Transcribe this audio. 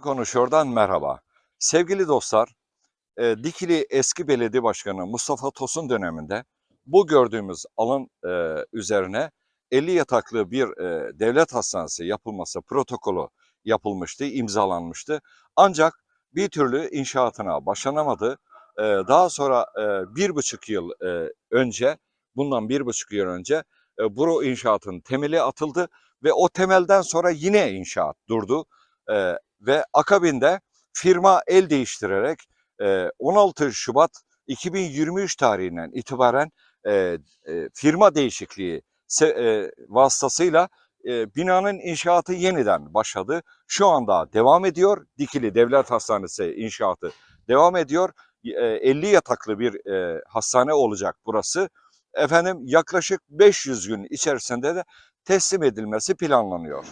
Konuşuyor'dan merhaba. Sevgili dostlar, e, Dikili eski belediye başkanı Mustafa Tosun döneminde bu gördüğümüz alan e, üzerine 50 yataklı bir e, devlet hastanesi yapılması protokolü yapılmıştı, imzalanmıştı. Ancak bir türlü inşaatına başlanamadı. E, daha sonra e, bir buçuk yıl e, önce, bundan bir buçuk yıl önce e, bu inşaatın temeli atıldı ve o temelden sonra yine inşaat durdu. E, ve akabinde firma el değiştirerek e, 16 Şubat 2023 tarihinden itibaren e, e, firma değişikliği e, vasıtasıyla e, binanın inşaatı yeniden başladı. Şu anda devam ediyor. Dikili Devlet Hastanesi inşaatı devam ediyor. E, 50 yataklı bir e, hastane olacak burası. Efendim yaklaşık 500 gün içerisinde de teslim edilmesi planlanıyor.